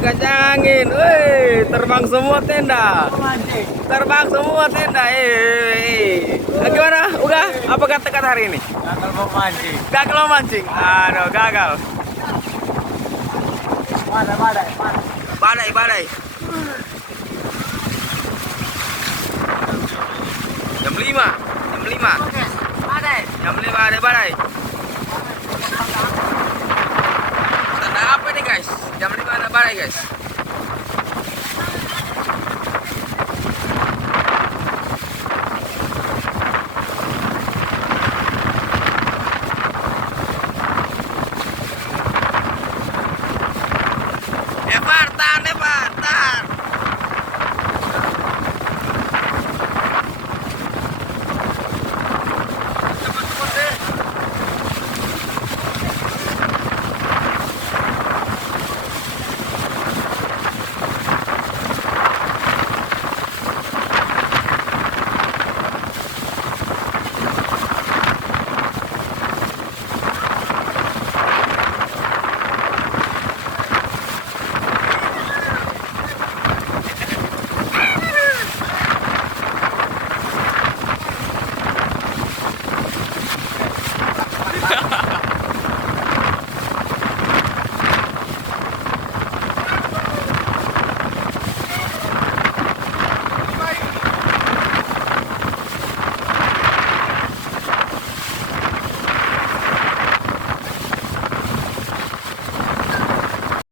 kacang angin. Terbang semua tenda. Terbang semua tenda. Gimana? Uga, apa kata-kata hari ini? Gagal memancing. Gagal memancing. Aduh, gagal. Badai. Badai. Jam 5. Jam 5 ada badai. Tanda apa nih guys? Jam 5 ada badai guys.